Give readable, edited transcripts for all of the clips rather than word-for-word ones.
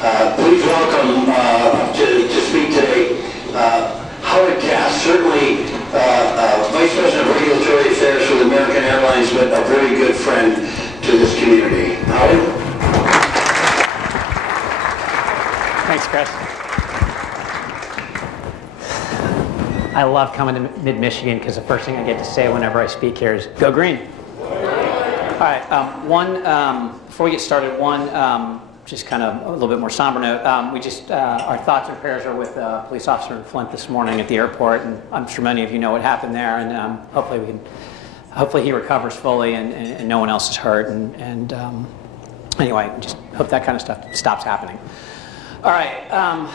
Please welcome to speak today Kass, certainly Vice President of Regulatory Affairs for the American Airlines, but a very good friend to this community. Howard? Thanks, Chris. I love coming to mid-Michigan because the first thing I get to say whenever I speak here is, go green. All right, before we get started, just kind of a little bit more somber note. Our thoughts and prayers are with a police officer in Flint this morning at the airport, and I'm sure many of you know what happened there, and hopefully he recovers fully and no one else is hurt, and anyway, just hope that kind of stuff stops happening. All right,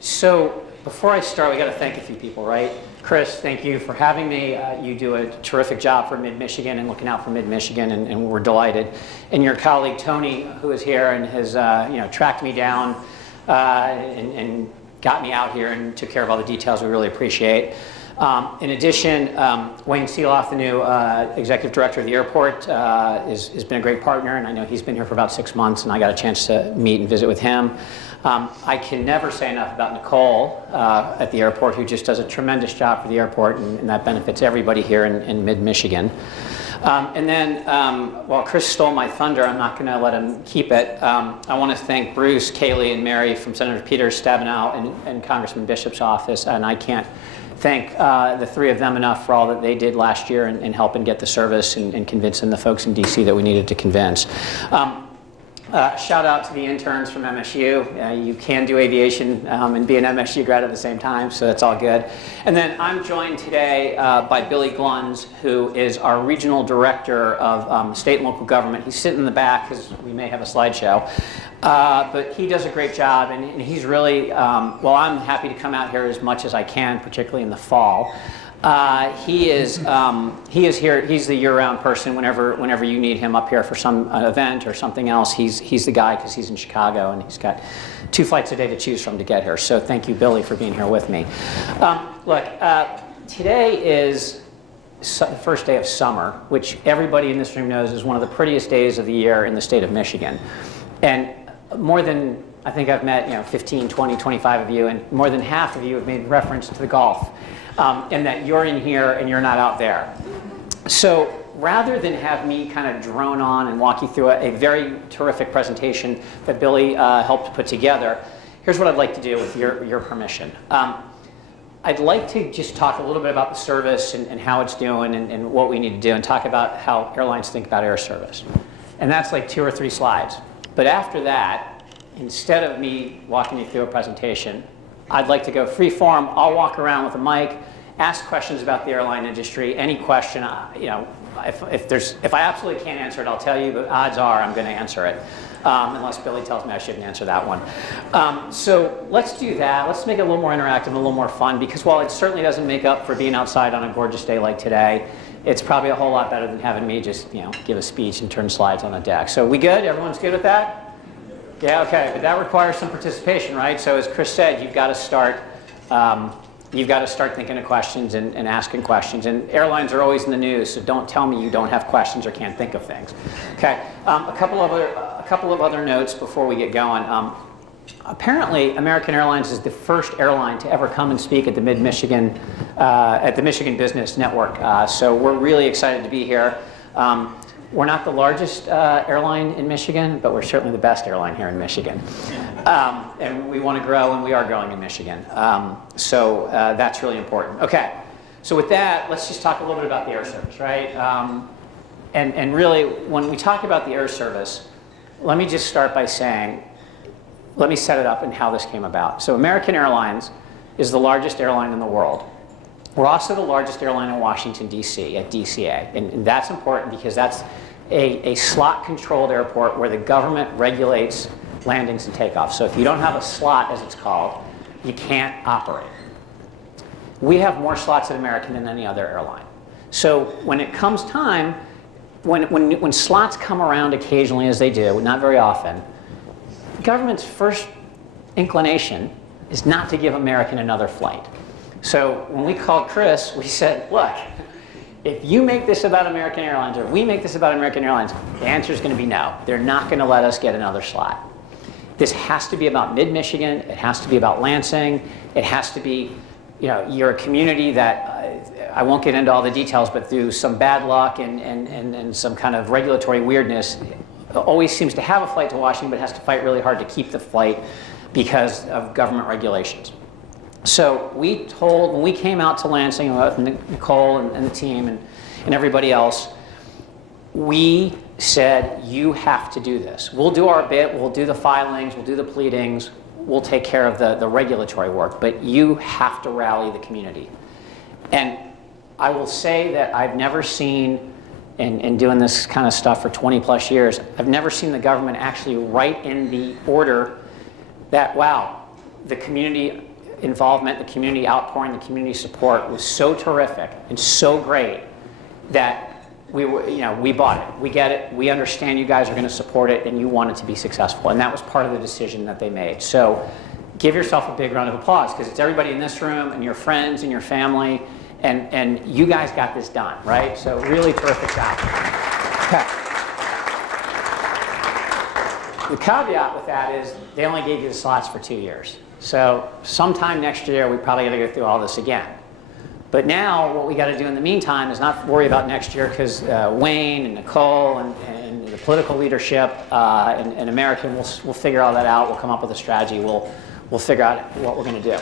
so before I start, we got to thank a few people, right? Chris, thank you for having me. You do a terrific job for Mid-Michigan and looking out for Mid-Michigan, and we're delighted. And your colleague Tony, who is here and has tracked me down and got me out here and took care of all the details, we really appreciate. In addition, Wayne Seeloff, the new executive director of the airport, has been a great partner, and I know he's been here for about 6 months, and I got a chance to meet and visit with him. I can never say enough about Nicole at the airport, who just does a tremendous job for the airport, and that benefits everybody here in mid-Michigan. And then, while Chris stole my thunder, I'm not going to let him keep it. I want to thank Bruce, Kaylee, and Mary from Senator Peters, Stabenow, and Congressman Bishop's office, and I can't thank the three of them enough for all that they did last year in helping get the service and convincing the folks in DC that we needed to convince. Shout out to the interns from MSU. You can do aviation and be an MSU grad at the same time, so that's all good. And then I'm joined today by Billy Gluns, who is our regional director of state and local government. He's sitting in the back because we may have a slideshow. But he does a great job, and he's really, well, I'm happy to come out here as much as I can, particularly in the fall. He is here. He's the year-round person. Whenever you need him up here for some event or something else, he's the guy, because he's in Chicago and he's got 2 flights a day to choose from to get here. So thank you, Billy, for being here with me. Look, today is the first day of summer, which everybody in this room knows is one of the prettiest days of the year in the state of Michigan. And more than, I think I've met 15, 20, 25 of you, and more than half of you have made reference to the golf. And that you're in here and you're not out there. So rather than have me kind of drone on and walk you through a very terrific presentation that Billy helped put together, here's what I'd like to do with your permission. I'd like to just talk a little bit about the service and how it's doing and what we need to do, and talk about how airlines think about air service. And that's like 2 or 3 slides. But after that, instead of me walking you through a presentation, I'd like to go freeform. I'll walk around with a mic, ask questions about the airline industry. Any question, if I absolutely can't answer it, I'll tell you, but odds are I'm going to answer it, unless Billy tells me I shouldn't answer that one. So let's do that. Let's make it a little more interactive and a little more fun, because while it certainly doesn't make up for being outside on a gorgeous day like today, it's probably a whole lot better than having me just give a speech and turn slides on the deck. So we good? Everyone's good with that? Yeah, okay, but that requires some participation, right? So as Chris said, you've got to start thinking of questions and asking questions. And airlines are always in the news, so don't tell me you don't have questions or can't think of things. Okay, a couple of other notes before we get going. Apparently, American Airlines is the first airline to ever come and speak at the Mid-Michigan, at the Michigan Business Network. So we're really excited to be here. We're not the largest airline in Michigan, but we're certainly the best airline here in Michigan. And we want to grow, and we are growing in Michigan. So that's really important. Okay, so with that, let's just talk a little bit about the air service, right? And really, when we talk about the air service, let me just start by saying, let me set it up and how this came about. So American Airlines is the largest airline in the world. We're also the largest airline in Washington, D.C., at DCA. And that's important because that's a slot-controlled airport where the government regulates landings and takeoffs. So if you don't have a slot, as it's called, you can't operate. We have more slots at American than any other airline. So when it comes time, when slots come around occasionally, as they do, not very often, the government's first inclination is not to give American another flight. So when we called Chris, we said, look, if you make this about American Airlines, or we make this about American Airlines, the answer is going to be no. They're not going to let us get another slot. This has to be about mid-Michigan. It has to be about Lansing. It has to be, you're a community that, I won't get into all the details, but through some bad luck and some kind of regulatory weirdness, always seems to have a flight to Washington, but has to fight really hard to keep the flight because of government regulations. So when we came out to Lansing with Nicole and the team and everybody else, we said, you have to do this. We'll do our bit, we'll do the filings, we'll do the pleadings, we'll take care of the regulatory work, but you have to rally the community. And I will say that I've never seen, in doing this kind of stuff for 20 plus years, I've never seen the government actually write in the order that, wow, the community involvement, the community outpouring, the community support was so terrific and so great that we bought it. We get it. We understand you guys are going to support it and you want it to be successful. And that was part of the decision that they made. So give yourself a big round of applause, because it's everybody in this room and your friends and your family, and you guys got this done, right? So really terrific job. Okay. The caveat with that is they only gave you the slots for 2 years. So sometime next year, we probably got to go through all this again. But now what we got to do in the meantime is not worry about next year, because Wayne and Nicole and the political leadership and American, we'll figure all that out. We'll come up with a strategy. We'll figure out what we're going to do.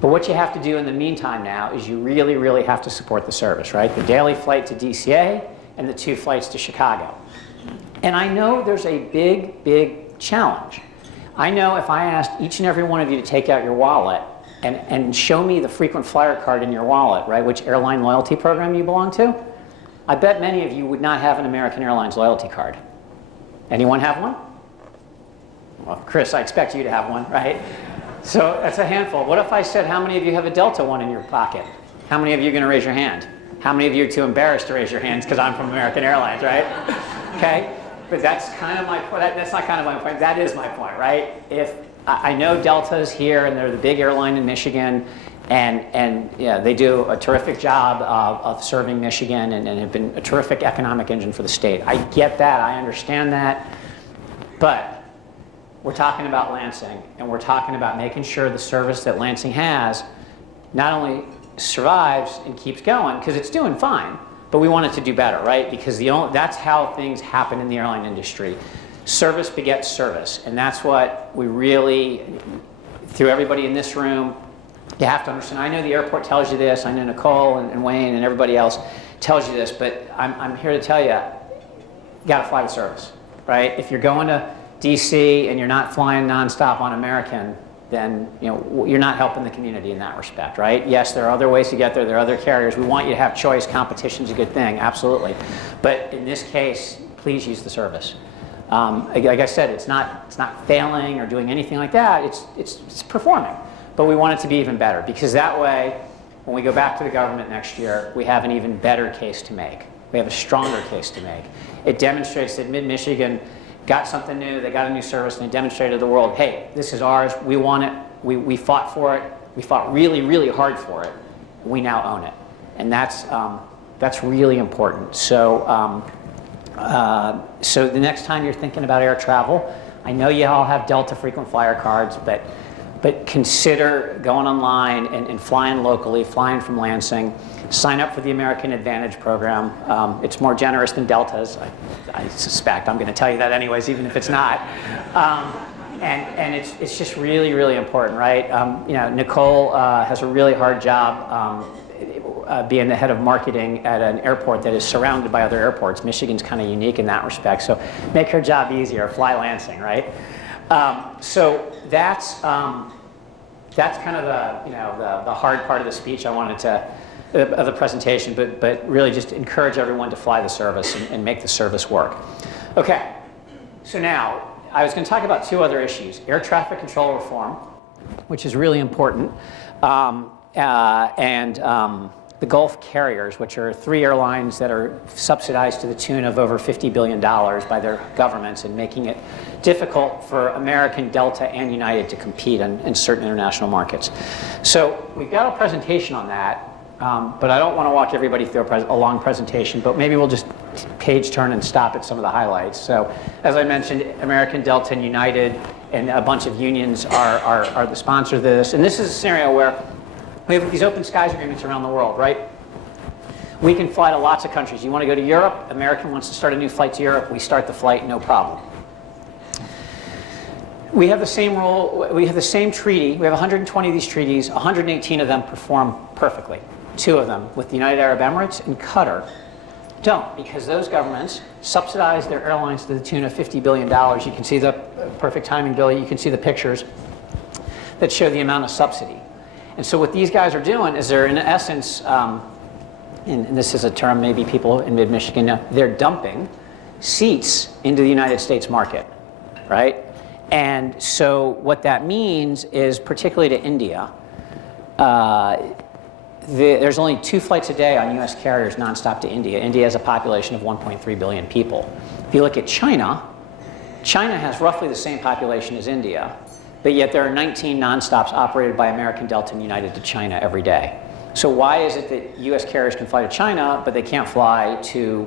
But what you have to do in the meantime now is you really, really have to support the service, right? The daily flight to DCA and the 2 flights to Chicago. And I know there's a big, big challenge. I know if I asked each and every one of you to take out your wallet and show me the frequent flyer card in your wallet, right, which airline loyalty program you belong to, I bet many of you would not have an American Airlines loyalty card. Anyone have one? Well, Chris, I expect you to have one, right? So that's a handful. What if I said, how many of you have a Delta one in your pocket? How many of you are going to raise your hand? How many of you are too embarrassed to raise your hands because I'm from American Airlines, right? Okay? But that's kind of my point. That's not kind of my point. That is my point, right? If I know Delta's here, and they're the big airline in Michigan, and yeah, they do a terrific job of serving Michigan and have been a terrific economic engine for the state. I get that. I understand that. But we're talking about Lansing, and we're talking about making sure the service that Lansing has not only survives and keeps going, because it's doing fine, but we want it to do better, right? Because that's how things happen in the airline industry. Service begets service, and that's what we really, through everybody in this room, you have to understand. I know the airport tells you this, I know Nicole and Wayne and everybody else tells you this, but I'm here to tell you, you gotta fly the service, right? If you're going to DC and you're not flying nonstop on American, then you're not helping the community in that respect, right? Yes, there are other ways to get there, there are other carriers. We want you to have choice, competition's a good thing, absolutely. But in this case, please use the service. Like I said, it's not failing or doing anything like that. It's performing, but we want it to be even better, because that way, when we go back to the government next year, we have an even better case to make. We have a stronger case to make. It demonstrates that Mid-Michigan got something new. They got a new service, and they demonstrated to the world, hey, this is ours. We want it. We fought for it. We fought really, really hard for it. We now own it, and that's really important. So. So the next time you're thinking about air travel, I know you all have Delta frequent flyer cards, but consider going online and flying locally, flying from Lansing. Sign up for the American Advantage program. It's more generous than Delta's. I suspect. I'm going to tell you that anyways, even if it's not. And it's just really, really important, right? Nicole has a really hard job being the head of marketing at an airport that is surrounded by other airports. Michigan's kind of unique in that respect. So make her job easier. Fly Lansing, right? So that's kind of the hard part of the speech I wanted to, of the presentation, but really just encourage everyone to fly the service and make the service work. Okay, so now I was going to talk about 2 other issues: air traffic control reform, which is really important, and the Gulf carriers, which are 3 airlines that are subsidized to the tune of over $50 billion by their governments, and making it difficult for American, Delta, and United to compete in certain international markets. So we've got a presentation on that, but I don't want to walk everybody through a long presentation, but maybe we'll just page turn and stop at some of the highlights. So, as I mentioned, American, Delta, and United, and a bunch of unions are the sponsor of this. And this is a scenario where we have these open skies agreements around the world, right? We can fly to lots of countries. You want to go to Europe? American wants to start a new flight to Europe. We start the flight, no problem. We have the same rule, we have the same treaty. We have 120 of these treaties. 118 of them perform perfectly. 2 of them, with the United Arab Emirates and Qatar, don't, because those governments subsidize their airlines to the tune of $50 billion. You can see the perfect timing, Billy. You can see the pictures that show the amount of subsidy. And so what these guys are doing is they're, in essence, and this is a term maybe people in mid-Michigan know, they're dumping seats into the United States market, right? And so what that means is, particularly to India, there's only 2 flights a day on US carriers nonstop to India. India has a population of 1.3 billion people. If you look at China, China has roughly the same population as India, but yet there are 19 nonstops operated by American, Delta, and United to China every day. So why is it that US carriers can fly to China, but they can't fly to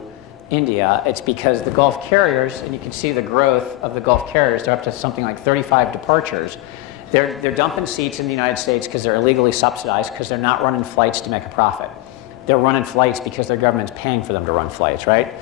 India? It's because the Gulf carriers, and you can see the growth of the Gulf carriers, they're up to something like 35 departures. They're dumping seats in the United States because they're illegally subsidized, because they're not running flights to make a profit. They're running flights because their government's paying for them to run flights, right?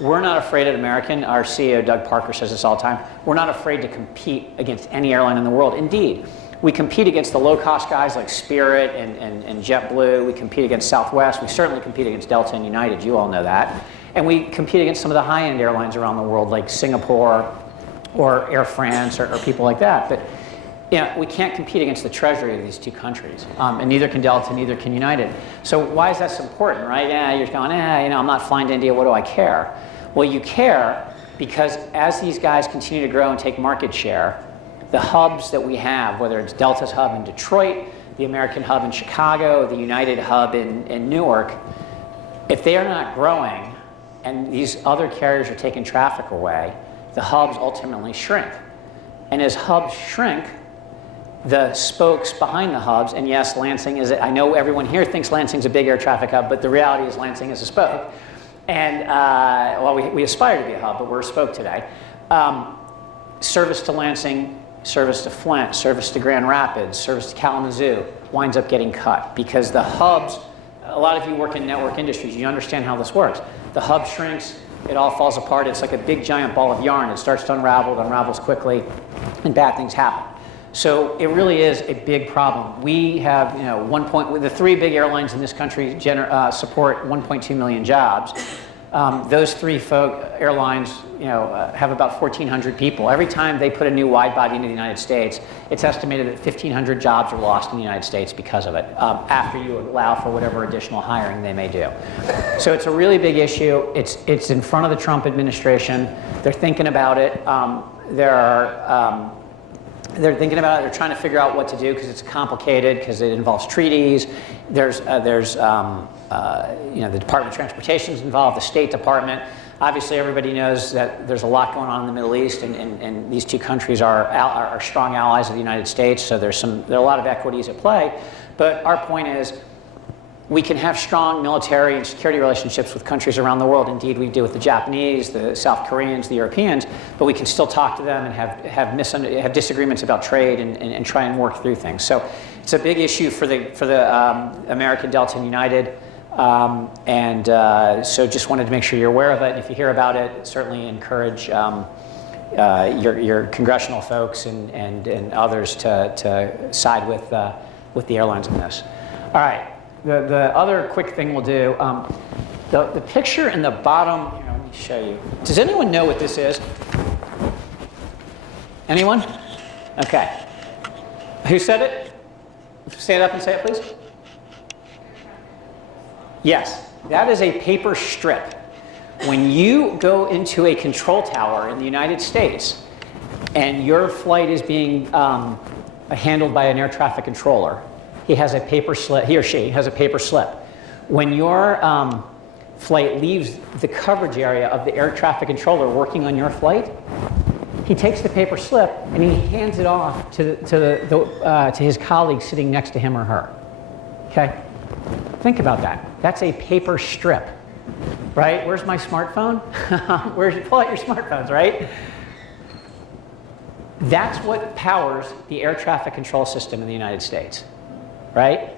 We're not afraid at American. Our CEO, Doug Parker, says this all the time. We're not afraid to compete against any airline in the world. Indeed, we compete against the low-cost guys like Spirit and JetBlue. We compete against Southwest. We certainly compete against Delta and United. You all know that. And we compete against some of the high-end airlines around the world, like Singapore or Air France or people like that. But you know, we can't compete against the treasury of these 2 countries, and neither can Delta, neither can United. So why is that so important, right? Yeah, you're going, you know, I'm not flying to India, what do I care? Well, you care because as these guys continue to grow and take market share, the hubs that we have, whether it's Delta's hub in Detroit, the American hub in Chicago, the United hub in Newark, if they are not growing and these other carriers are taking traffic away, the hubs ultimately shrink. And as hubs shrink, the spokes behind the hubs, and yes, Lansing is, I know everyone here thinks Lansing's a big air traffic hub, but the reality is Lansing is a spoke. And, well, we aspire to be a hub, but we're a spoke today. Service to Lansing, service to Flint, service to Grand Rapids, service to Kalamazoo winds up getting cut because the hubs, a lot of you work in network industries, you understand how this works. The hub shrinks, it all falls apart, it's like a big giant ball of yarn. It starts to unravel, it unravels quickly, and bad things happen. So it really is a big problem. We have, you know, the 3 big airlines in this country support 1.2 million jobs. Those 3 airlines, you know, have about 1,400 people. Every time they put a new wide body into the United States, it's estimated that 1,500 jobs are lost in the United States because of it, after you allow for whatever additional hiring they may do. So it's a really big issue. It's in front of the Trump administration. They're thinking about it. They're thinking about it. They're trying to figure out what to do because it's complicated, because it involves treaties. There's you know, the Department of Transportation is involved, the State Department. Obviously, everybody knows that there's a lot going on in the Middle East, and these 2 countries are strong allies of the United States. So there are a lot of equities at play. But our point is, we can have strong military and security relationships with countries around the world. Indeed, we do with the Japanese, the South Koreans, the Europeans, but we can still talk to them and have disagreements about trade and try and work through things. So it's a big issue for the American, Delta, and United. So just wanted to make sure you're aware of it. And if you hear about it, certainly encourage your congressional folks and others to side with the airlines in this. All right. The other quick thing we'll do, the picture in the bottom, here, let me show you. Does anyone know what this is? Anyone? Okay. Who said it? Stand up and say it, please. Yes, that is a paper strip. When you go into a control tower in the United States and your flight is being handled by an air traffic controller, he has a paper slip, he or she has a paper slip. When your flight leaves the coverage area of the air traffic controller working on your flight, he takes the paper slip and he hands it off to his colleague sitting next to him or her. Okay? Think about that. That's a paper strip. right? Where's my smartphone? Pull out your smartphones, right? That's what powers the air traffic control system in the United States, right?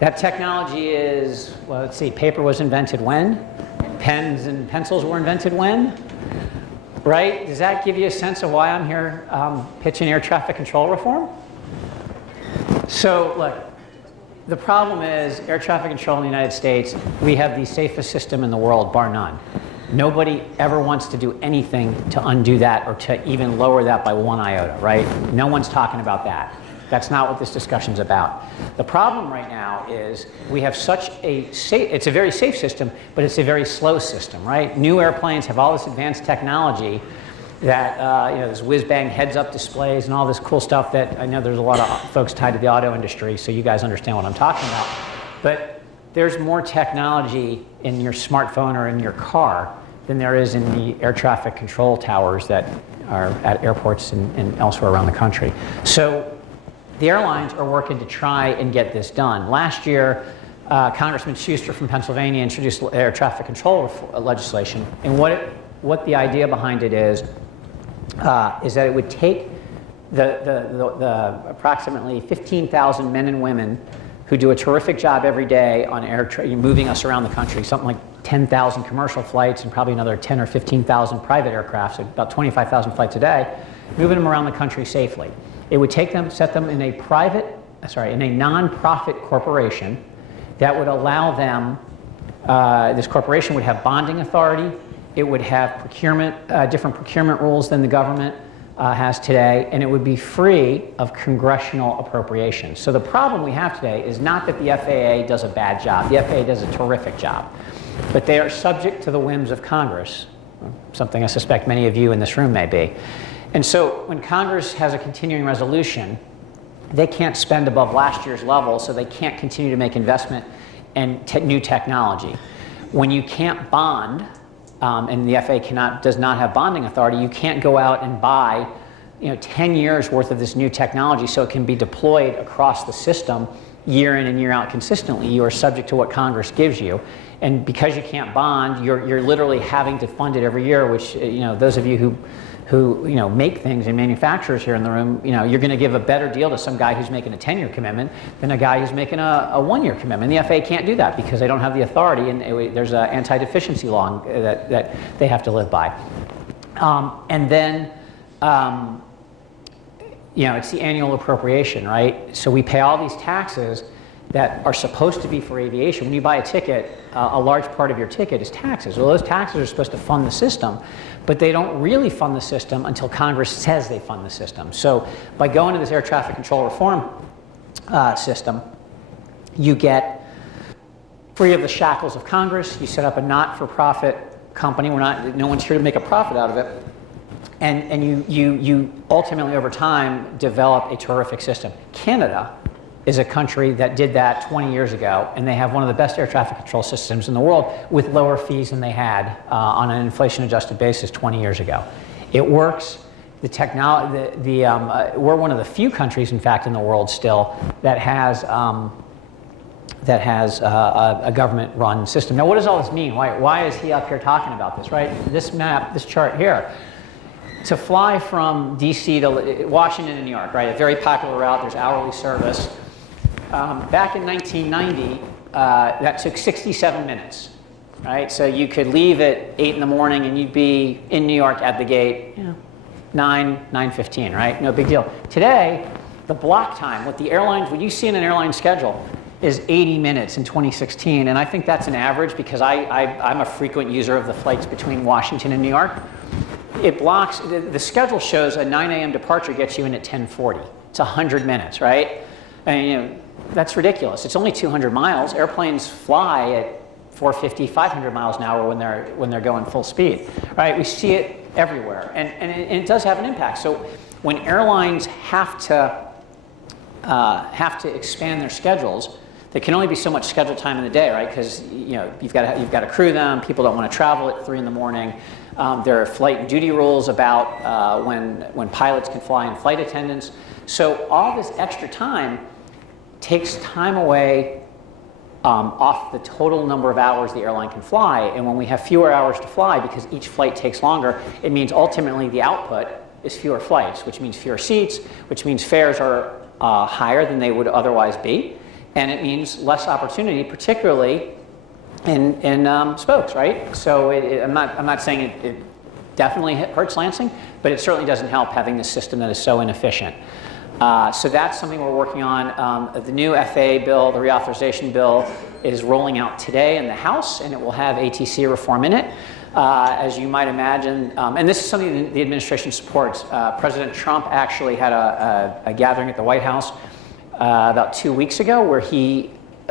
That technology is, well, let's see, paper was invented when? Pens and pencils were invented when? Right? Does that give you a sense of why I'm here pitching air traffic control reform? So, look, the problem is air traffic control in the United States, we have the safest system in the world, bar none. Nobody ever wants to do anything to undo that or to even lower that by 1 iota, right? No one's talking about that. That's not what this discussion's about. The problem right now is we have such a safe, it's a very safe system, but it's a very slow system, right? New airplanes have all this advanced technology that, you know, this whiz-bang heads-up displays and all this cool stuff that I know there's a lot of folks tied to the auto industry, so you guys understand what I'm talking about. But there's more technology in your smartphone or in your car than there is in the air traffic control towers that are at airports and elsewhere around the country. So the airlines are working to try and get this done. Last year, Congressman Schuster from Pennsylvania introduced air traffic control legislation. And what the idea behind it is that it would take the approximately 15,000 men and women who do a terrific job every day on moving us around the country, something like 10,000 commercial flights and probably another 10 or 15,000 private aircraft, so about 25,000 flights a day, moving them around the country safely. It would take them, set them in a non-profit corporation that would allow them, this corporation would have bonding authority, it would have procurement, different procurement rules than the government has today, and it would be free of congressional appropriations. So the problem we have today is not that the FAA does a bad job. The FAA does a terrific job, but they are subject to the whims of Congress, something I suspect many of you in this room may be. And so when Congress has a continuing resolution, they can't spend above last year's level, so they can't continue to make investment in new technology. When you can't bond, and the FAA does not have bonding authority, you can't go out and buy 10 years worth of this new technology so it can be deployed across the system year in and year out consistently. You are subject to what Congress gives you. And because you can't bond, you're literally having to fund it every year, which those of you who make things and manufacturers here in the room, you're going to give a better deal to some guy who's making a 10-year commitment than a guy who's making a 1-year commitment. The FAA can't do that because they don't have the authority, and there's an anti-deficiency law that they have to live by. And then, it's the annual appropriation, right? So we pay all these taxes that are supposed to be for aviation. When you buy a ticket, a large part of your ticket is taxes. Well, those taxes are supposed to fund the system, but they don't really fund the system until Congress says they fund the system. So by going to this air traffic control reform system, you get free of the shackles of Congress. You set up a not-for-profit company. No one's here to make a profit out of it. And you ultimately, over time, develop a terrific system. Canada is a country that did that 20 years ago, and they have one of the best air traffic control systems in the world with lower fees than they had on an inflation-adjusted basis 20 years ago. It works. We're one of the few countries, in fact, in the world still that has a government-run system. Now, what does all this mean? Why is he up here talking about this, right? This map, this chart here. To fly from DC to Washington and New York, right, a very popular route, there's hourly service. Back in 1990, that took 67 minutes, right? So you could leave at 8 in the morning and you'd be in New York at the gate, 9:15, right? No big deal. Today, the block time, what you see in an airline schedule is 80 minutes in 2016, and I think that's an average because I'm a frequent user of the flights between Washington and New York. It blocks, the schedule shows a 9 a.m. departure gets you in at 10:40. It's 100 minutes, right? And that's ridiculous. It's only 200 miles. Airplanes fly at 450, 500 miles an hour when they're going full speed, right? We see it everywhere, and it does have an impact. So when airlines have to expand their schedules, there can only be so much schedule time in the day, right? Because you've got to crew them. People don't want to travel at 3 in the morning. There are flight and duty rules about when pilots can fly and flight attendants. So all this extra time takes time away off the total number of hours the airline can fly. And when we have fewer hours to fly because each flight takes longer, it means ultimately the output is fewer flights, which means fewer seats, which means fares are higher than they would otherwise be. And it means less opportunity, particularly in spokes, right? So I'm not saying it definitely hurts Lansing, but it certainly doesn't help having this system that is so inefficient. So that's something we're working on. The new FAA bill, the reauthorization bill, is rolling out today in the House, and it will have ATC reform in it. As you might imagine, and this is something the administration supports. President Trump actually had a gathering at the White House about 2 weeks ago where he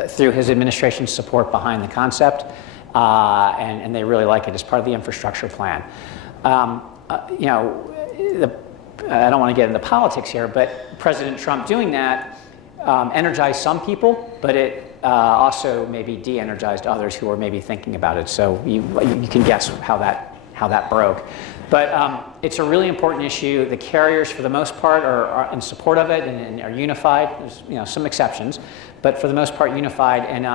threw his administration's support behind the concept, and they really like it as part of the infrastructure plan. You know, I don't want to get into politics here, but President Trump doing that energized some people, but it also maybe de-energized others who were maybe thinking about it. So you can guess how that broke. But it's a really important issue. The carriers, for the most part, are in support of it and are unified. There's some exceptions, but for the most part unified. And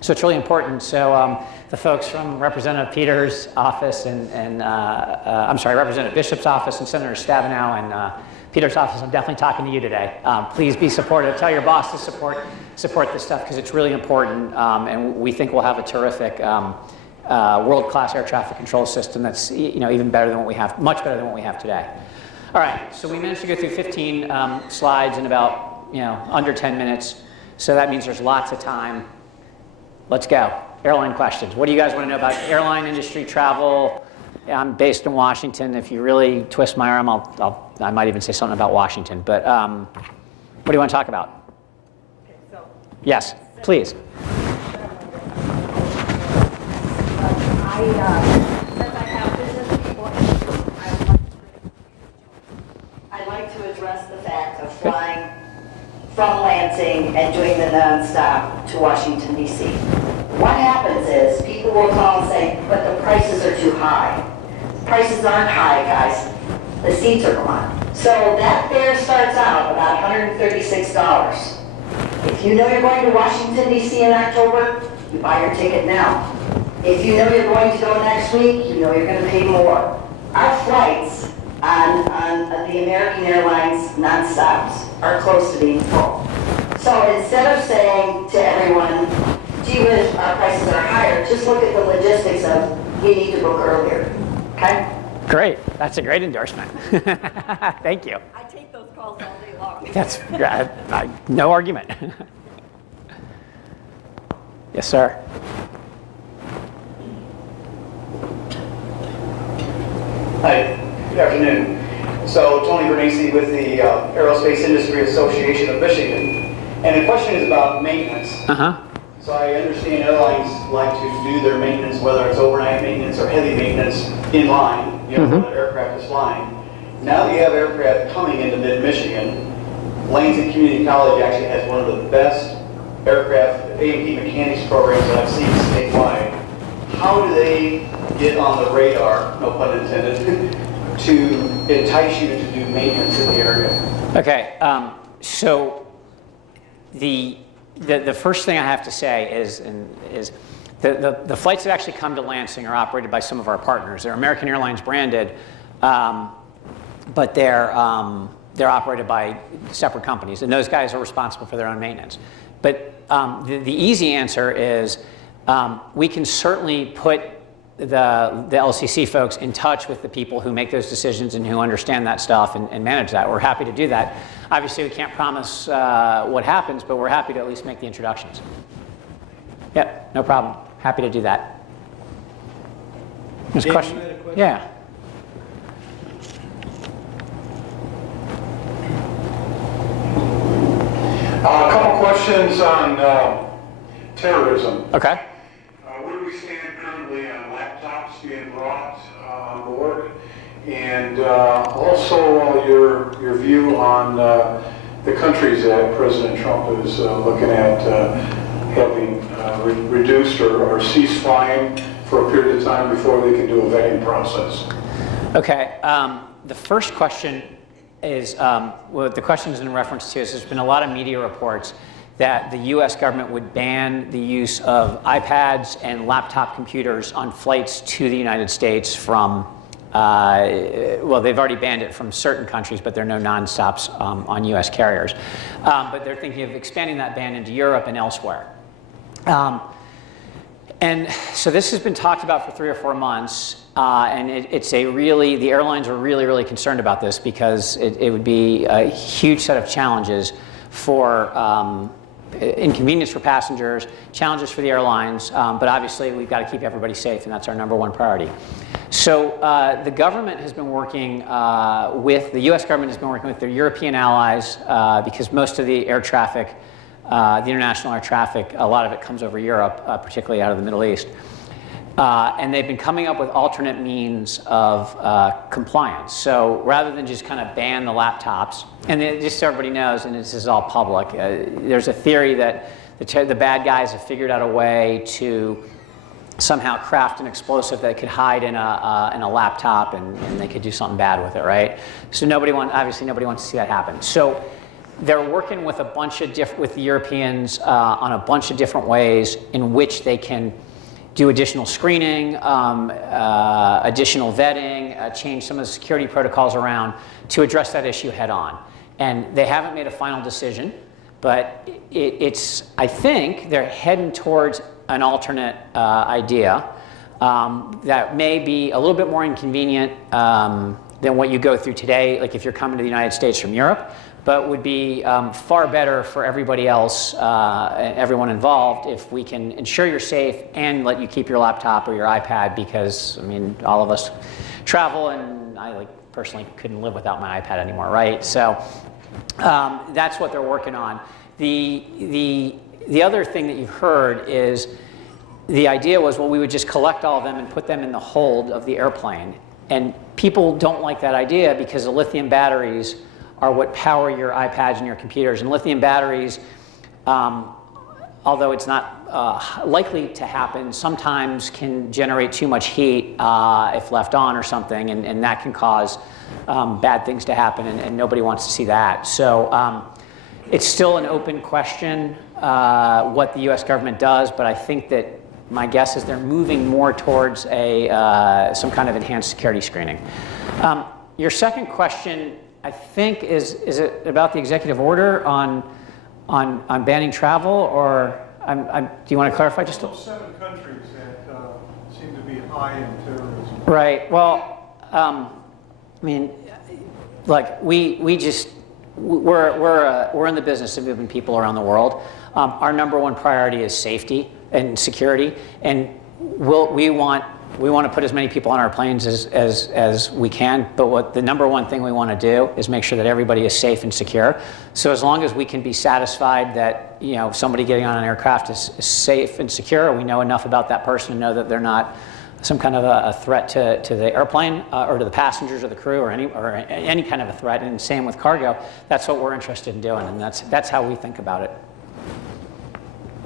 so it's really important. So the folks from Representative Peters' office and I'm sorry, Representative Bishop's office and Senator Stabenow and Peters' office, I'm definitely talking to you today. Please be supportive. Tell your boss to support this stuff because it's really important, and we think we'll have a terrific world-class air traffic control system that's even better than what we have, much better than what we have today. All right, so we managed to go through 15 slides in about under 10 minutes. So that means there's lots of time. Let's go. Airline questions. What do you guys want to know about airline industry, travel? I'm based in Washington. If you really twist my arm, I might even say something about Washington. But what do you want to talk about? Okay, so yes, please. Since I have business people, I'd like to address the fact of flying from Lansing and doing the nonstop to Washington, D.C. What happens is people will call and say, but the prices are too high. Prices aren't high, guys. The seats are gone. So that fare starts out about $136. If you know you're going to Washington, D.C. in October, you buy your ticket now. If you know you're going to go next week, you know you're going to pay more. Our flights on the American Airlines nonstops are close to being full. So instead of saying to everyone, gee whiz, our prices are higher, just look at the logistics of we need to book earlier. Okay? Great. That's a great endorsement. Thank you. I take those calls all day long. That's no argument. Yes, sir. Hi, good afternoon. So Tony Bernese with the Aerospace Industry Association of Michigan, and the question is about maintenance. So I understand airlines like to do their maintenance, whether it's overnight maintenance or heavy maintenance, in line, when the aircraft is flying. Now that you have aircraft coming into mid-Michigan, Lansing Community College actually has one of the best aircraft A&P mechanics programs that I've seen statewide. How do they get on the radar, no pun intended, to entice you to do maintenance in the area? Okay, so the first thing I have to say is the flights that actually come to Lansing are operated by some of our partners. They're American Airlines branded, but they're operated by separate companies, and those guys are responsible for their own maintenance. But the easy answer is we can certainly put the LCC folks in touch with the people who make those decisions and who understand that stuff and manage that. We're happy to do that. Obviously, we can't promise what happens, but we're happy to at least make the introductions. Yep, no problem. Happy to do that. There's a question? Yeah. A couple questions on terrorism. Okay. Where do we stand currently on laptops being brought on board? And also your view on the countries that President Trump is looking at having reduced or ceased flying for a period of time before they can do a vetting process. Okay. The first question is, what the question is in reference to is there's been a lot of media reports that the US government would ban the use of iPads and laptop computers on flights to the United States from, well, they've already banned it from certain countries, but there are no non-stops on US carriers. But they're thinking of expanding that ban into Europe and elsewhere. And so this has been talked about for 3 or 4 months, and the airlines are really, really concerned about this because it would be a huge set of challenges for inconvenience for passengers, challenges for the airlines, but obviously we've got to keep everybody safe, and that's our #1 priority. So the government has been working the US government has been working with their European allies because most of the air traffic, the international air traffic, a lot of it comes over Europe, particularly out of the Middle East. And they've been coming up with alternate means of compliance. So rather than just kind of ban the laptops, and just so everybody knows, and this is all public, there's a theory that the bad guys have figured out a way to somehow craft an explosive that could hide in a laptop, and they could do something bad with it, right? So obviously nobody wants to see that happen. So they're working with with the Europeans on a bunch of different ways in which they can do additional screening, additional vetting, change some of the security protocols around to address that issue head on. And they haven't made a final decision, but I think they're heading towards an alternate idea that may be a little bit more inconvenient than what you go through today, like if you're coming to the United States from Europe, but would be far better for everybody else, everyone involved, if we can ensure you're safe and let you keep your laptop or your iPad, because, I mean, all of us travel, and I personally couldn't live without my iPad anymore, right? So that's what they're working on. The other thing that you've heard is the idea was, well, we would just collect all of them and put them in the hold of the airplane. And people don't like that idea because the lithium batteries are what power your iPads and your computers. And lithium batteries, although it's not likely to happen, sometimes can generate too much heat if left on or something, and that can cause bad things to happen, and nobody wants to see that. So it's still an open question what the US government does, but I think that my guess is they're moving more towards some kind of enhanced security screening. Your second question, I think, is it about the executive order on banning travel, or do you want to clarify just? Those 7 countries that seem to be high in terrorism. Right. Well, I mean, like we're in the business of moving people around the world. Our #1 priority is safety and security, and we want to put as many people on our planes as we can, but what the #1 thing we want to do is make sure that everybody is safe and secure. So as long as we can be satisfied that, you know, somebody getting on an aircraft is safe and secure, we know enough about that person to know that they're not some kind of a threat to the airplane or to the passengers or the crew or any kind of a threat, and same with cargo, that's what we're interested in doing, and that's how we think about it.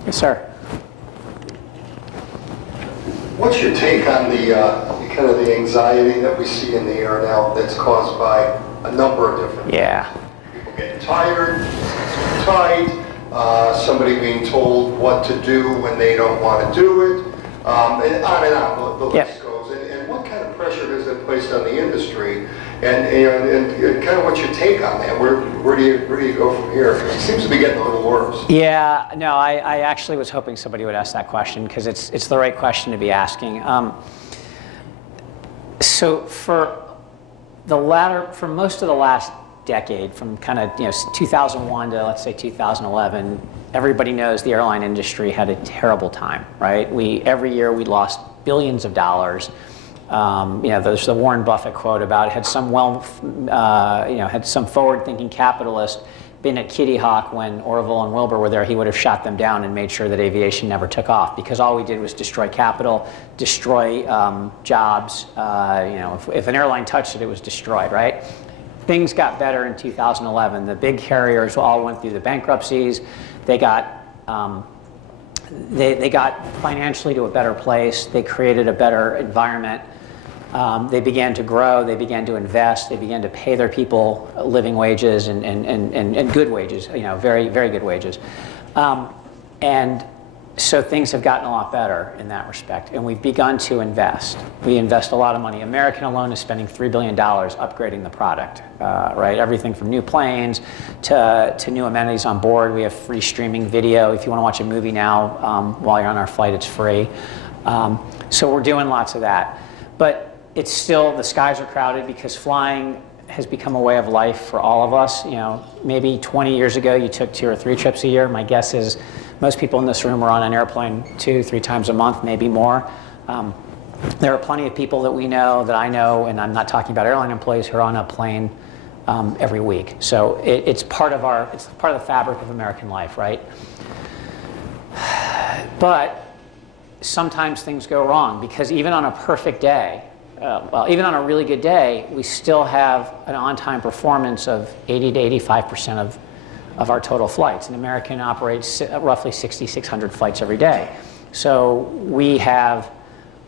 Yes, sir. What's your take on the kind of the anxiety that we see in the air now that's caused by a number of different Yeah. people getting tired, tight, somebody being told what to do when they don't want to do it, and on the list goes. And what kind of pressure has it placed on the industry? And kind of what's your take on that? Where do you go from here? It seems to be getting a little worse. Yeah, no, I actually was hoping somebody would ask that question because it's the right question to be asking. So for most of the last decade, from kind of 2001 to let's say 2011, everybody knows the airline industry had a terrible time, right? Every year we lost billions of dollars. There's the Warren Buffett quote about had some forward-thinking capitalist been at Kitty Hawk when Orville and Wilbur were there, he would have shot them down and made sure that aviation never took off, because all we did was destroy capital, destroy jobs. If an airline touched it, it was destroyed, right? Things got better in 2011. The big carriers all went through the bankruptcies. They got financially to a better place. They created a better environment. They began to grow. They began to invest. They began to pay their people living wages and good wages. Very, very good wages. And so things have gotten a lot better in that respect, and we've begun to invest. We invest a lot of money. American alone is spending $3 billion upgrading the product, right? Everything from new planes to new amenities on board. We have free streaming video. If you want to watch a movie now while you're on our flight, it's free. So we're doing lots of that. But it's still, the skies are crowded because flying has become a way of life for all of us. You know, maybe 20 years ago you took 2 or 3 trips a year. My guess is most people in this room are on an airplane 2-3 times a month, maybe more. There are plenty of people that we know, that I know, and I'm not talking about airline employees, who are on a plane every week. So it's part of the fabric of American life, right? But sometimes things go wrong, because even on a perfect day, well, even on a really good day, we still have an on-time performance of 80 to 85% of our total flights. And American operates roughly 6,600 flights every day. So we have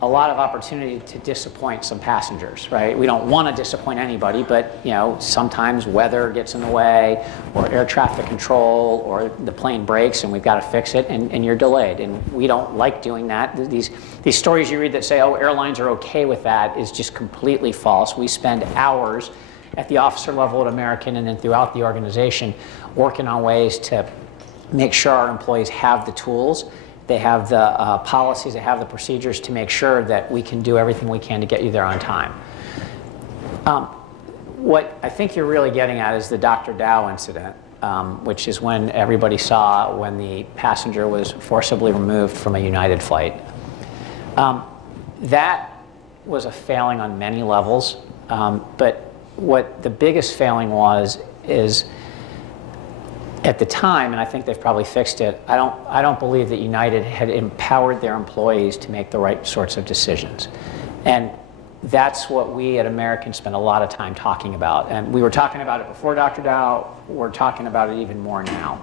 a lot of opportunity to disappoint some passengers, right? We don't want to disappoint anybody, but you know, sometimes weather gets in the way, or air traffic control, or the plane breaks and we've got to fix it, and you're delayed. And we don't like doing that. These stories you read that say, oh, airlines are okay with that, is just completely false. We spend hours at the officer level at American and then throughout the organization working on ways to make sure our employees have the tools, they have the policies, they have the procedures to make sure that we can do everything we can to get you there on time. What I think you're really getting at is the Dr. Dow incident, which is when everybody saw when the passenger was forcibly removed from a United flight. That was a failing on many levels, but what the biggest failing is at the time, and I think they've probably fixed it, I don't believe that United had empowered their employees to make the right sorts of decisions. And that's what we at American spend a lot of time talking about. And we were talking about it before Dr. Dow, we're talking about it even more now.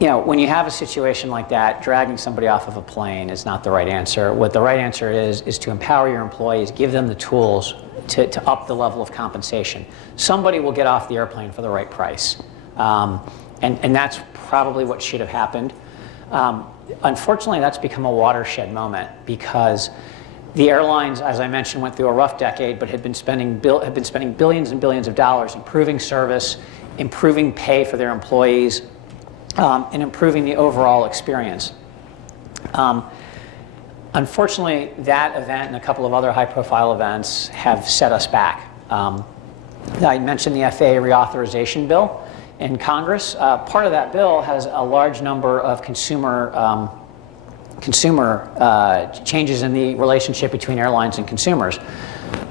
You know, when you have a situation like that, dragging somebody off of a plane is not the right answer. What the right answer is to empower your employees, give them the tools to up the level of compensation. Somebody will get off the airplane for the right price. And that's probably what should have happened. Unfortunately, that's become a watershed moment, because the airlines, as I mentioned, went through a rough decade, but had been spending billions and billions of dollars improving service, improving pay for their employees, and improving the overall experience. Unfortunately, that event and a couple of other high-profile events have set us back. I mentioned the FAA reauthorization bill in Congress. Part of that bill has a large number of consumer changes in the relationship between airlines and consumers.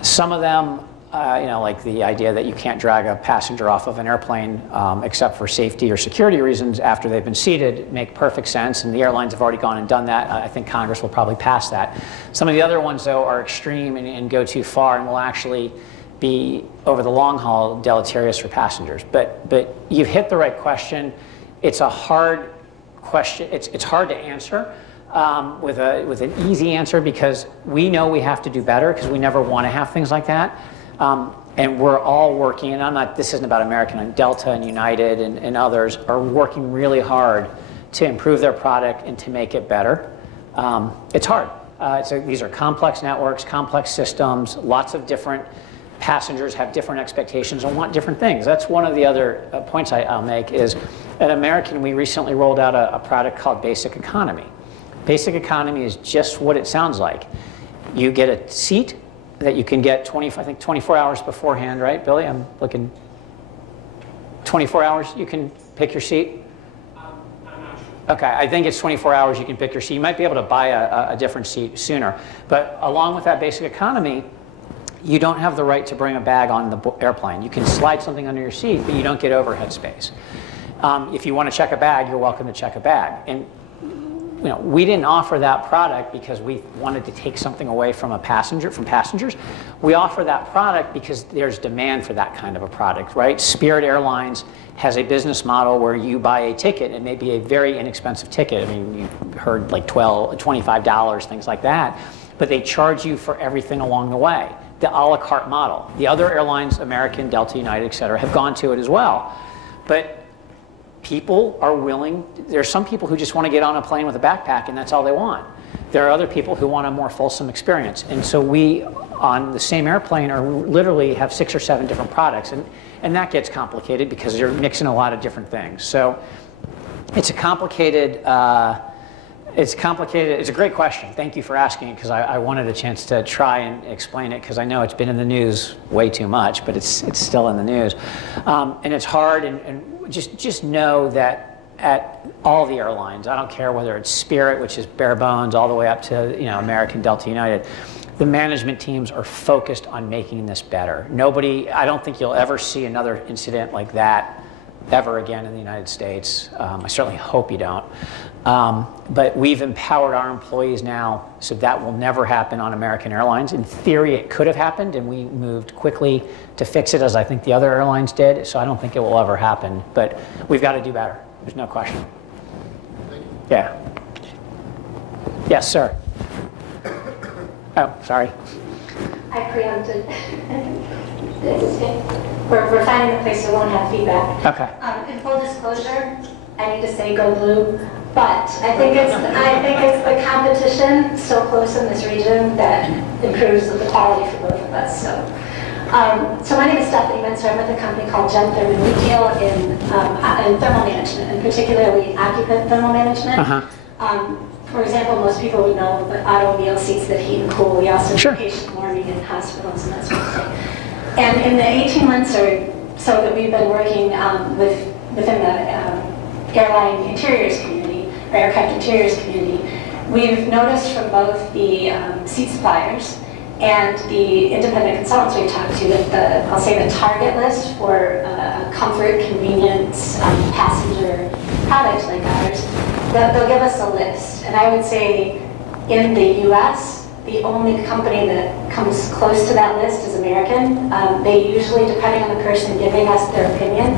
Some of them, you know, like the idea that you can't drag a passenger off of an airplane except for safety or security reasons after they've been seated, make perfect sense, and the airlines have already gone and done that. I think Congress will probably pass that. Some of the other ones, though, are extreme and go too far and will actually be, over the long haul, deleterious for passengers. But you've hit the right question. It's a hard question. It's hard to answer with an easy answer, because we know we have to do better, because we never want to have things like that. And we're all working, and this isn't about American, and Delta and United and others are working really hard to improve their product and to make it better. It's hard. These are complex networks, complex systems, lots of different passengers have different expectations and want different things. That's one of the other points I'll make is, at American, we recently rolled out a product called Basic Economy. Basic Economy is just what it sounds like. You get a seat that you can get 24 hours beforehand, right, Billy? I'm looking. 24 hours, you can pick your seat? I'm not sure. Okay, I think it's 24 hours you can pick your seat. You might be able to buy a different seat sooner. But along with that Basic Economy, you don't have the right to bring a bag on the airplane. You can slide something under your seat, but you don't get overhead space. If you want to check a bag, you're welcome to check a bag. And you know, we didn't offer that product because we wanted to take something away from passengers. We offer that product because there's demand for that kind of a product, right? Spirit Airlines has a business model where you buy a ticket. It may be a very inexpensive ticket. I mean, you've heard like $25, things like that. But they charge you for everything along the way. The a la carte model. The other airlines, American, Delta, United, et cetera, have gone to it as well. But people are willing, there's some people who just want to get on a plane with a backpack and that's all they want. There are other people who want a more fulsome experience. And so we, on the same airplane, are literally have 6 or 7 different products. And that gets complicated because you're mixing a lot of different things. So it's a complicated, it's a great question. Thank you for asking it, because I wanted a chance to try and explain it, because I know it's been in the news way too much, but it's still in the news. And it's hard, and just know that at all the airlines, I don't care whether it's Spirit, which is bare bones, all the way up to American, Delta, United, the management teams are focused on making this better. I don't think you'll ever see another incident like that ever again in the United States. I certainly hope you don't. But we've empowered our employees now, so that will never happen on American Airlines. In theory, it could have happened, and we moved quickly to fix it, as I think the other airlines did, so I don't think it will ever happen. But we've got to do better. There's no question. Yeah. Yes, sir. Oh, sorry. I preempted. We're finding a place that won't have feedback. Okay. In full disclosure, I need to say go blue, but I think it's the competition so close in this region that improves the quality for both of us. So my name is Stephanie Mincer. I'm with a company called Gen Therm, and we deal in thermal management, and particularly occupant thermal management. For example, most people would know the automobile seats that heat and cool. We also do patient warming in hospitals and that sort of thing. And in the 18 months or so that we've been working within the airline interiors community, or aircraft interiors community, we've noticed from both the seat suppliers and the independent consultants we've talked to that I'll say the target list for comfort, convenience, passenger product like ours, they'll give us a list. And I would say in the US, the only company that comes close to that list is American. They usually, depending on the person giving us their opinion,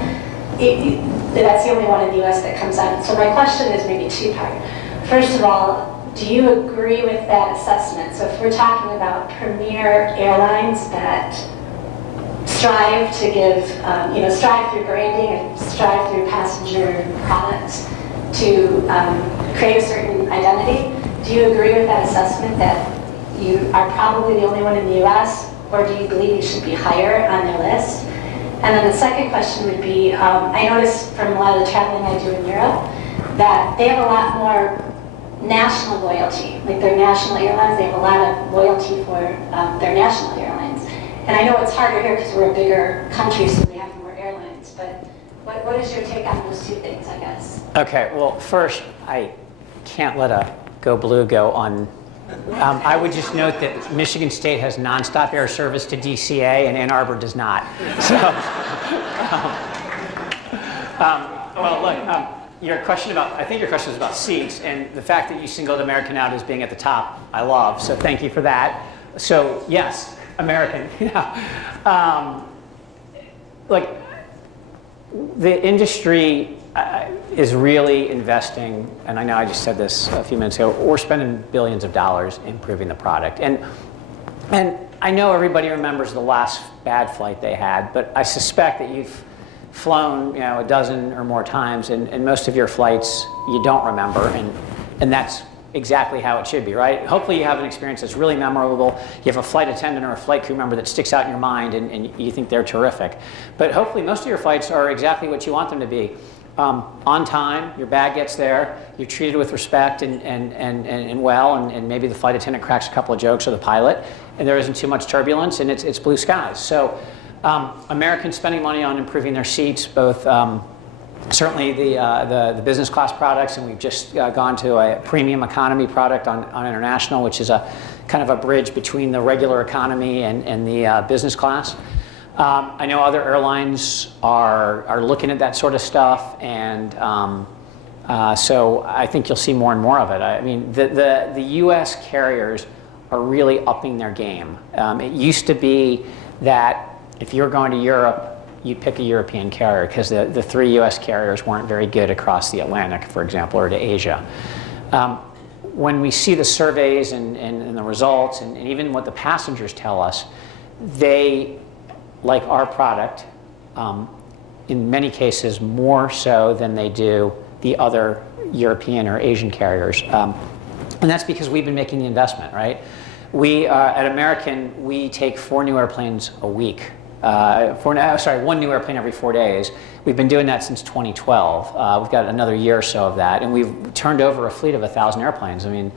that's the only one in the US that comes out. So my question is maybe two-part. First of all, do you agree with that assessment? So if we're talking about premier airlines that strive to give, strive through branding and strive through passenger products to create a certain identity, do you agree with that assessment that you are probably the only one in the US, or do you believe you should be higher on their list? And then the second question would be, I noticed from a lot of the traveling I do in Europe that they have a lot more national loyalty. Like their national airlines, they have a lot of loyalty for their national airlines. And I know it's harder here because we're a bigger country, so they have more airlines, but what is your take on those two things, I guess? Okay, well, first, I can't let a go blue go on. I would just note that Michigan State has nonstop air service to DCA and Ann Arbor does not. So, well, look, your question is about seats, and the fact that you singled American out as being at the top, I love. So thank you for that. So yes, American. Like the industry is really investing, and I know I just said this a few minutes ago, we're spending billions of dollars improving the product. And I know everybody remembers the last bad flight they had, but I suspect that you've flown a dozen or more times, and most of your flights you don't remember, and that's exactly how it should be, right? Hopefully you have an experience that's really memorable. You have a flight attendant or a flight crew member that sticks out in your mind and you think they're terrific. But hopefully most of your flights are exactly what you want them to be. On time, your bag gets there, you're treated with respect and well, and maybe the flight attendant cracks a couple of jokes or the pilot, and there isn't too much turbulence, and it's blue skies. So Americans spending money on improving their seats, both certainly the business class products, and we've just gone to a premium economy product on international, which is a kind of a bridge between the regular economy and the business class. I know other airlines are looking at that sort of stuff, and so I think you'll see more and more of it. I mean, the U.S. carriers are really upping their game. It used to be that if you were going to Europe, you'd pick a European carrier because the 3 U.S. carriers weren't very good across the Atlantic, for example, or to Asia. When we see the surveys and the results and even what the passengers tell us, they like our product in many cases more so than they do the other European or Asian carriers. And that's because we've been making the investment, right? We, at American, we take 4 new airplanes a week. 1 new airplane every 4 days. We've been doing that since 2012. We've got another year or so of that, and we've turned over a fleet of 1,000 airplanes. I mean,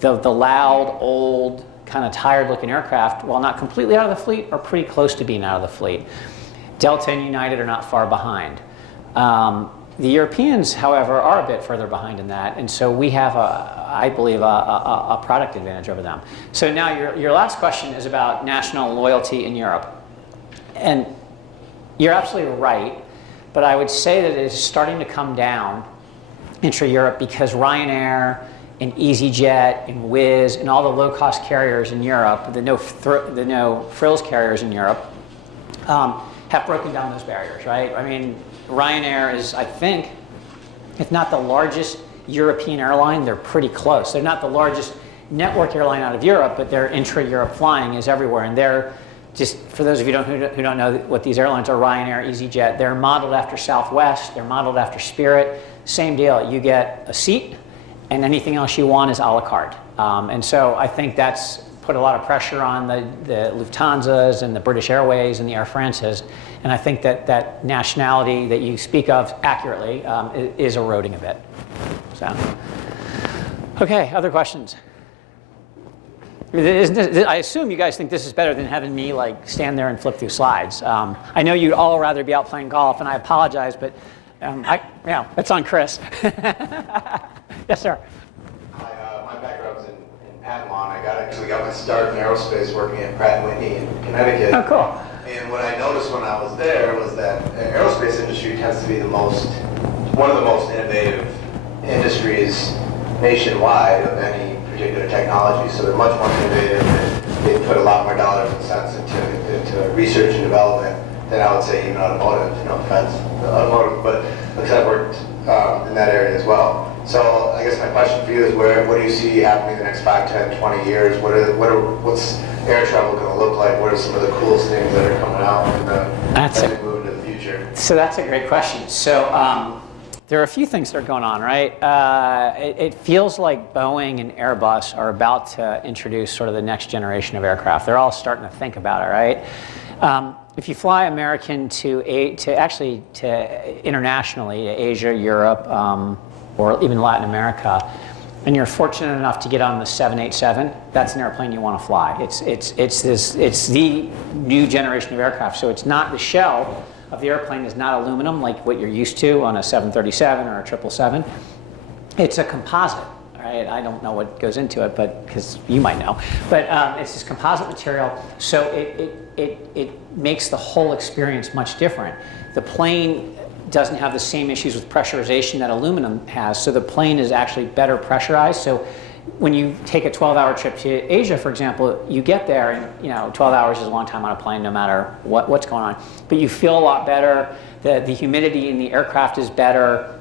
the loud, old, kind of tired-looking aircraft, while not completely out of the fleet, are pretty close to being out of the fleet. Delta and United are not far behind. The Europeans, however, are a bit further behind in that, and so we have, I believe, a product advantage over them. So now your last question is about national loyalty in Europe. And you're absolutely right, but I would say that it is starting to come down intra-Europe because Ryanair and EasyJet and Wizz and all the low-cost carriers in Europe, the no-frills carriers in Europe, have broken down those barriers, right? I mean, Ryanair is, I think, if not the largest European airline, they're pretty close. They're not the largest network airline out of Europe, but their intra-Europe flying is everywhere, and they're just for those of you who don't know what these airlines are, Ryanair, EasyJet, they're modeled after Southwest, they're modeled after Spirit. Same deal, you get a seat and anything else you want is a la carte. And so I think that's put a lot of pressure on the Lufthansas and the British Airways and the Air Frances. And I think that nationality that you speak of accurately is eroding a bit. So, okay, other questions? I assume you guys think this is better than having me like stand there and flip through slides. I know you'd all rather be out playing golf, and I apologize, but yeah, that's on Chris. Yes, sir. My background's in patent law, and I got my start in aerospace working at Pratt & Whitney in Connecticut. Oh, cool. And what I noticed when I was there was that the aerospace industry tends to be one of the most innovative industries nationwide of any particular technology, so they're much more innovative and they put a lot more dollars and cents into research and development than I would say even automotive, no offense, automotive, but because I've worked in that area as well. So I guess my question for you is what do you see happening in the next 5, 10, 20 years? What's air travel going to look like? What are some of the coolest things that are coming out as we move into the future? So that's a great question. So there are a few things that are going on, right? It feels like Boeing and Airbus are about to introduce sort of the next generation of aircraft. They're all starting to think about it, right? If you fly American to internationally, to Asia, Europe, or even Latin America, and you're fortunate enough to get on the 787, that's an airplane you want to fly. It's the new generation of aircraft. So it's not the shell of the airplane is not aluminum like what you're used to on a 737 or a 777. It's a composite, right? I don't know what goes into it, but because you might know. But it's this composite material, so it makes the whole experience much different. The plane doesn't have the same issues with pressurization that aluminum has, so the plane is actually better pressurized. So when you take a 12-hour trip to Asia, for example, you get there and 12 hours is a long time on a plane no matter what's going on. But you feel a lot better. The humidity in the aircraft is better.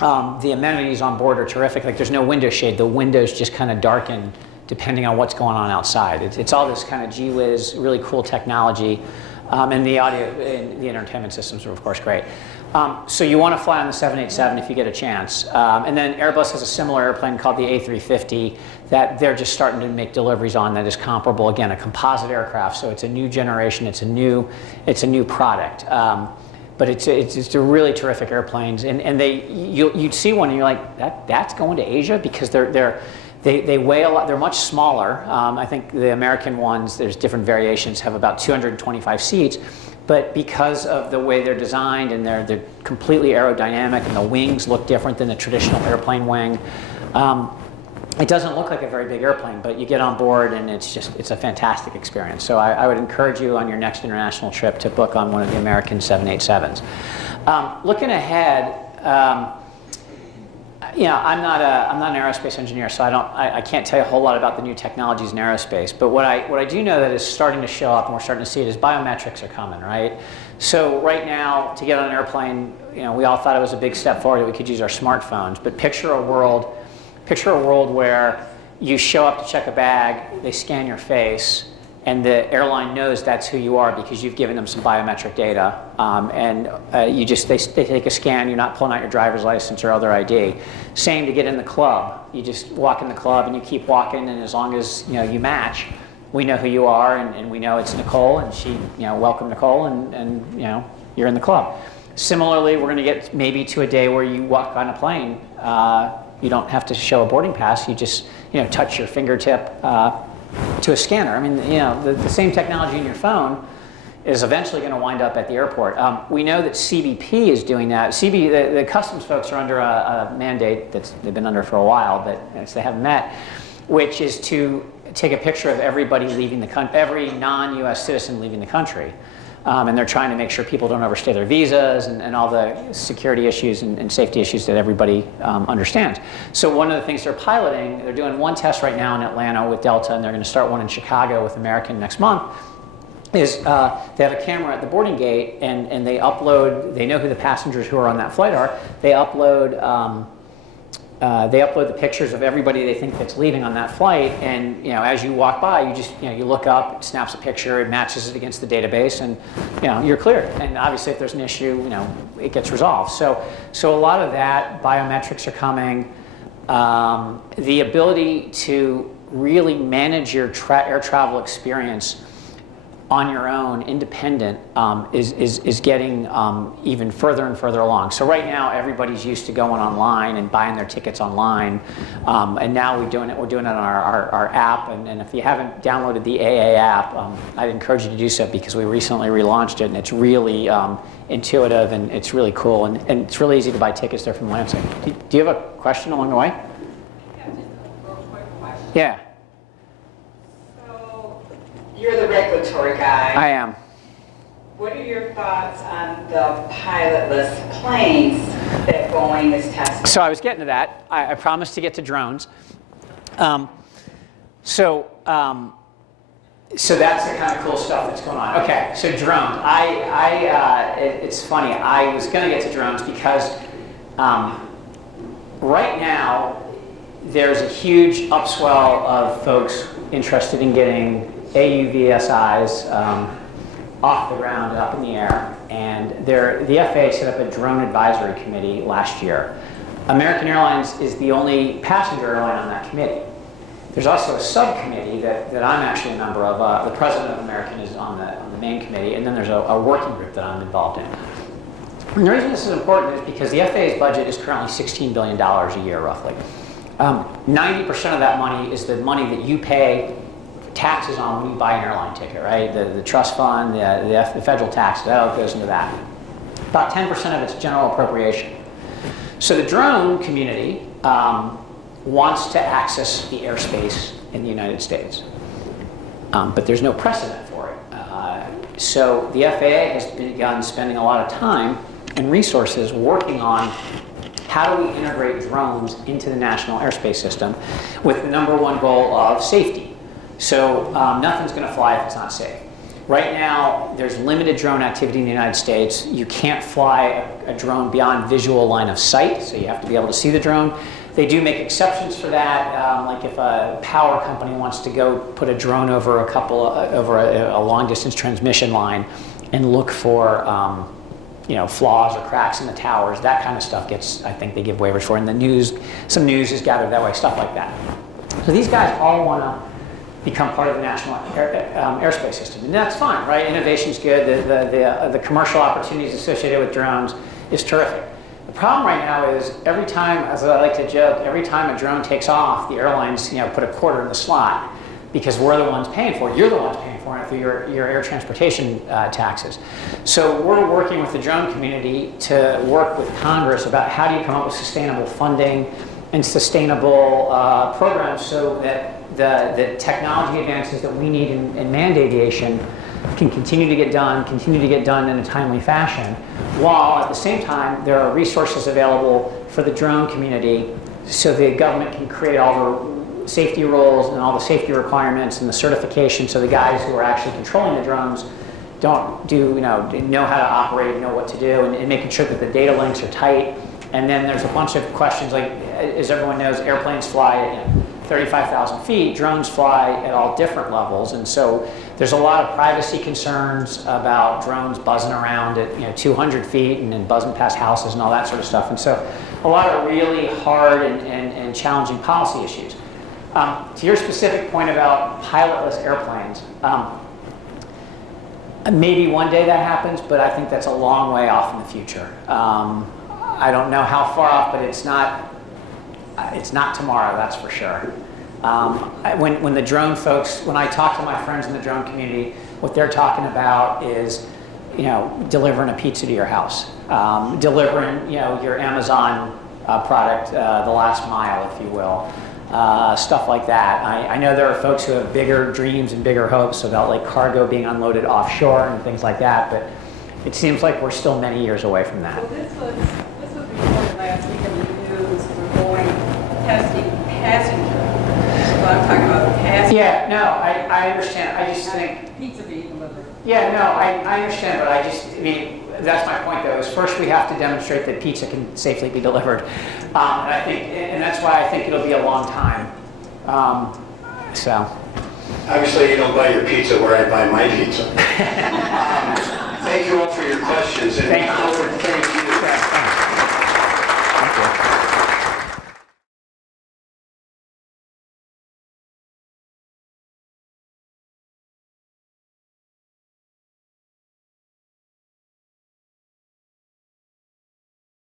The amenities on board are terrific. Like there's no window shade. The windows just kind of darken depending on what's going on outside. It's all this kind of gee whiz, really cool technology. And the audio and the entertainment systems are of course great. So you want to fly on the 787 if you get a chance. And then Airbus has a similar airplane called the A350 that they're just starting to make deliveries on that is comparable, again, a composite aircraft. So it's a new generation, it's a new product. But it's a really terrific airplanes. And you'd see one and you're like, that's going to Asia? Because they weigh a lot, they're much smaller. I think the American ones, there's different variations, have about 225 seats. But because of the way they're designed and they're completely aerodynamic and the wings look different than the traditional airplane wing, it doesn't look like a very big airplane, but you get on board and it's a fantastic experience. So I would encourage you on your next international trip to book on one of the American 787s. Looking ahead, I'm not an aerospace engineer, so I can't tell you a whole lot about the new technologies in aerospace. But what I do know that is starting to show up, and we're starting to see it, is biometrics are coming, right? So right now, to get on an airplane, we all thought it was a big step forward that we could use our smartphones. But picture a world where you show up to check a bag, they scan your face, and the airline knows that's who you are because you've given them some biometric data, they take a scan. You're not pulling out your driver's license or other ID. Same to get in the club. You just walk in the club and you keep walking, and as long as you match, we know who you are, and we know it's Nicole, and she, welcome Nicole, and you're in the club. Similarly, we're going to get maybe to a day where you walk on a plane. You don't have to show a boarding pass. You just touch your fingertip to a scanner. I mean, the same technology in your phone is eventually going to wind up at the airport. We know that CBP is doing that. The customs folks are under a mandate they've been under for a while, but they haven't met, which is to take a picture of everybody leaving the country, every non-U.S. citizen leaving the country. And they're trying to make sure people don't overstay their visas and all the security issues and safety issues that everybody understands. So one of the things they're piloting, they're doing one test right now in Atlanta with Delta, and they're going to start one in Chicago with American next month, is they have a camera at the boarding gate, and they know who the passengers who are on that flight are. They upload the pictures of everybody they think that's leaving on that flight, and as you walk by, you just you look up, it snaps a picture, it matches it against the database, and you're cleared. And obviously, if there's an issue, it gets resolved. So a lot of that biometrics are coming. The ability to really manage your air travel experience on your own, independent, is getting even further and further along. So right now, everybody's used to going online and buying their tickets online, and now we're doing it on our app. And if you haven't downloaded the AA app, I'd encourage you to do so, because we recently relaunched it, and it's really intuitive, and it's really cool, and it's really easy to buy tickets there from Lansing. Do you have a question along the way? Yeah, just a real quick question. Yeah. You're the regulatory guy. I am. What are your thoughts on the pilotless planes that Boeing is testing? So I was getting to that. I promised to get to drones. So that's the kind of cool stuff that's going on. Okay, so drones. It's funny. I was going to get to drones because right now there's a huge upswell of folks interested in getting AUVSIs off the ground and up in the air, and the FAA set up a drone advisory committee last year. American Airlines is the only passenger airline on that committee. There's also a subcommittee that I'm actually a member of. The president of American is on the main committee, and then there's a working group that I'm involved in. And the reason this is important is because the FAA's budget is currently $16 billion a year, roughly. 90% of that money is the money that you pay taxes on when you buy an airline ticket, right? The trust fund, the federal tax, that all goes into that. About 10% of it's general appropriation. So the drone community wants to access the airspace in the United States, but there's no precedent for it. So the FAA has begun spending a lot of time and resources working on how do we integrate drones into the national airspace system with the #1 goal of safety. So nothing's going to fly if it's not safe. Right now, there's limited drone activity in the United States. You can't fly a drone beyond visual line of sight, so you have to be able to see the drone. They do make exceptions for that, like if a power company wants to go put a drone over a long-distance transmission line and look for flaws or cracks in the towers. That kind of stuff I think they give waivers for, and some news is gathered that way, stuff like that. So these guys all want to become part of the national airspace system, and that's fine, right? Innovation's good. The commercial opportunities associated with drones is terrific. The problem right now is every time, as I like to joke, every time a drone takes off, the airlines put a quarter in the slot, because we're the ones paying for it. You're the ones paying for it through your air transportation taxes. So we're working with the drone community to work with Congress about how do you come up with sustainable funding and sustainable programs so that the technology advances that we need in manned aviation can continue to get done in a timely fashion, while at the same time there are resources available for the drone community so the government can create all the safety rules and all the safety requirements and the certification, so the guys who are actually controlling the drones know how to operate, know what to do, and making sure that the data links are tight. And then there's a bunch of questions, like, as everyone knows, airplanes fly at 35,000 feet, drones fly at all different levels. And so there's a lot of privacy concerns about drones buzzing around at 200 feet and then buzzing past houses and all that sort of stuff. And so a lot of really hard and challenging policy issues. To your specific point about pilotless airplanes, maybe one day that happens, but I think that's a long way off in the future. I don't know how far off, but it's not tomorrow, that's for sure. When the drone folks, when I talk to my friends in the drone community, what they're talking about is, delivering a pizza to your house, delivering, your Amazon product the last mile, if you will. Stuff like that. I know there are folks who have bigger dreams and bigger hopes about like cargo being unloaded offshore and things like that, but it seems like we're still many years away from that. Well, this was reported last week in the news for Boeing testing passengers. So I'm talking about passengers. Yeah, no, I understand. I just think Pizza being delivered. Yeah, no, I understand, but I mean, that's my point though, is first we have to demonstrate that pizza can safely be delivered. And that's why I think it'll be a long time. So. Obviously, you don't buy your pizza where I buy my pizza. Thank you all for your questions. And Thank you.